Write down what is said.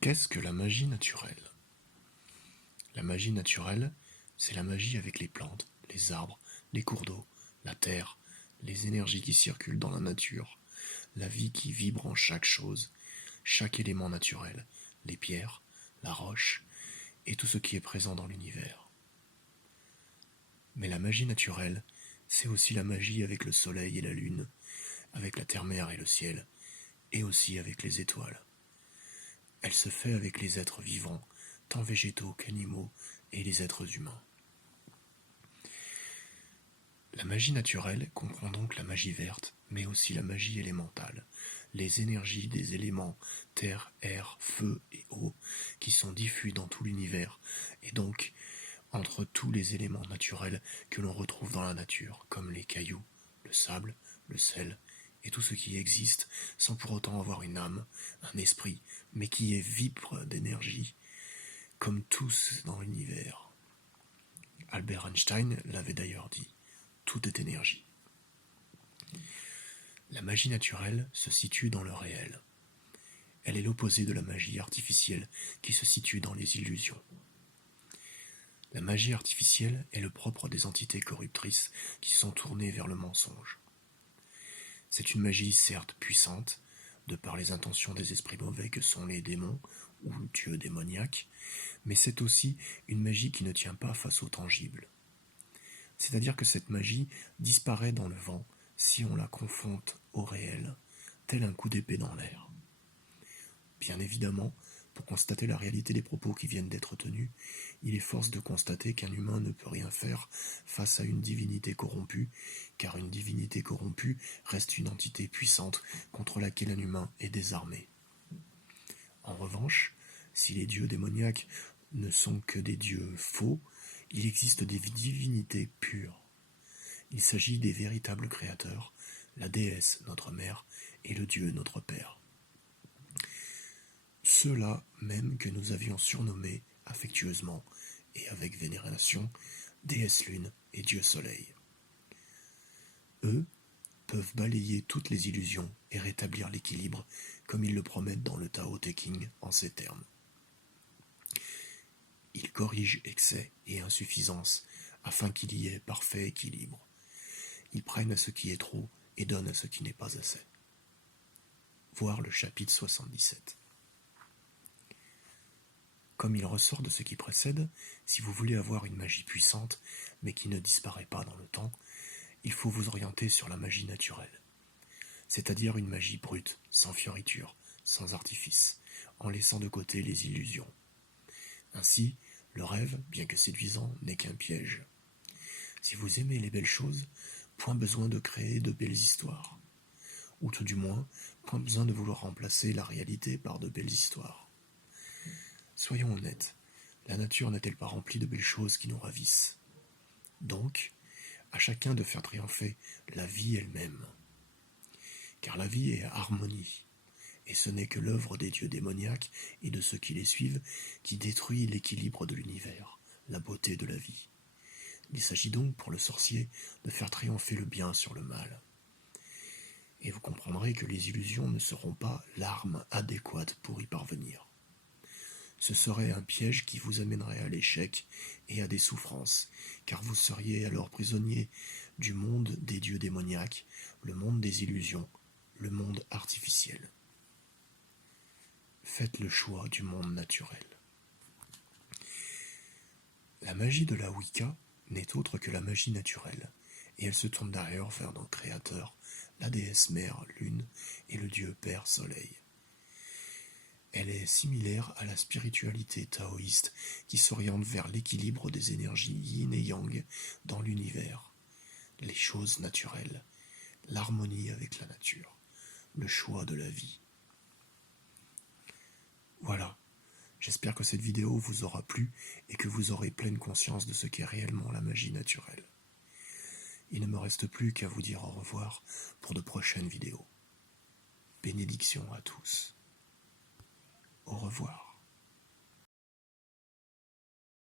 Qu'est-ce que la magie naturelle? La magie naturelle, c'est la magie avec les plantes, les arbres, les cours d'eau, la terre, les énergies qui circulent dans la nature, la vie qui vibre en chaque chose, chaque élément naturel, les pierres, la roche et tout ce qui est présent dans l'univers. Mais la magie naturelle, c'est aussi la magie avec le soleil et la lune, avec la terre-mer et le ciel, et aussi avec les étoiles. Elle se fait avec les êtres vivants, tant végétaux qu'animaux, et les êtres humains. La magie naturelle comprend donc la magie verte, mais aussi la magie élémentale, les énergies des éléments terre, air, feu et eau qui sont diffus dans tout l'univers, et donc entre tous les éléments naturels que l'on retrouve dans la nature, comme les cailloux, le sable, le sel, et tout ce qui existe sans pour autant avoir une âme, un esprit, mais qui est vibre d'énergie, comme tous dans l'univers. Albert Einstein l'avait d'ailleurs dit, tout est énergie. La magie naturelle se situe dans le réel. Elle est l'opposé de la magie artificielle qui se situe dans les illusions. La magie artificielle est le propre des entités corruptrices qui sont tournées vers le mensonge. C'est une magie certes puissante, de par les intentions des esprits mauvais que sont les démons ou dieux démoniaques, mais c'est aussi une magie qui ne tient pas face au tangible. C'est-à-dire que cette magie disparaît dans le vent si on la confronte au réel, tel un coup d'épée dans l'air. Bien évidemment, pour constater la réalité des propos qui viennent d'être tenus, il est force de constater qu'un humain ne peut rien faire face à une divinité corrompue, car une divinité corrompue reste une entité puissante contre laquelle un humain est désarmé. En revanche, si les dieux démoniaques ne sont que des dieux faux, il existe des divinités pures. Il s'agit des véritables créateurs, la déesse, notre mère, et le dieu, notre père. Ceux-là même que nous avions surnommés affectueusement et avec vénération déesse lune et dieu soleil. Eux peuvent balayer toutes les illusions et rétablir l'équilibre comme ils le promettent dans le Tao Te Ching en ces termes. Ils corrigent excès et insuffisance afin qu'il y ait parfait équilibre. Ils prennent à ce qui est trop et donnent à ce qui n'est pas assez. Voir le chapitre 77. Comme il ressort de ce qui précède, si vous voulez avoir une magie puissante, mais qui ne disparaît pas dans le temps, il faut vous orienter sur la magie naturelle, c'est-à-dire une magie brute, sans fioriture, sans artifice, en laissant de côté les illusions. Ainsi, le rêve, bien que séduisant, n'est qu'un piège. Si vous aimez les belles choses, point besoin de créer de belles histoires. Ou tout du moins, point besoin de vouloir remplacer la réalité par de belles histoires. Soyons honnêtes, la nature n'est-elle pas remplie de belles choses qui nous ravissent? Donc, à chacun de faire triompher la vie elle-même. Car la vie est harmonie, et ce n'est que l'œuvre des dieux démoniaques et de ceux qui les suivent qui détruit l'équilibre de l'univers, la beauté de la vie. Il s'agit donc pour le sorcier de faire triompher le bien sur le mal. Et vous comprendrez que les illusions ne seront pas l'arme adéquate pour y parvenir. Ce serait un piège qui vous amènerait à l'échec et à des souffrances, car vous seriez alors prisonnier du monde des dieux démoniaques, le monde des illusions, le monde artificiel. Faites le choix du monde naturel. La magie de la Wicca n'est autre que la magie naturelle, et elle se tourne d'ailleurs vers nos créateurs, la déesse mère lune et le dieu père soleil. Elle est similaire à la spiritualité taoïste qui s'oriente vers l'équilibre des énergies yin et yang dans l'univers, les choses naturelles, l'harmonie avec la nature, le choix de la vie. Voilà, j'espère que cette vidéo vous aura plu et que vous aurez pleine conscience de ce qu'est réellement la magie naturelle. Il ne me reste plus qu'à vous dire au revoir pour de prochaines vidéos. Bénédictions à tous. Au revoir.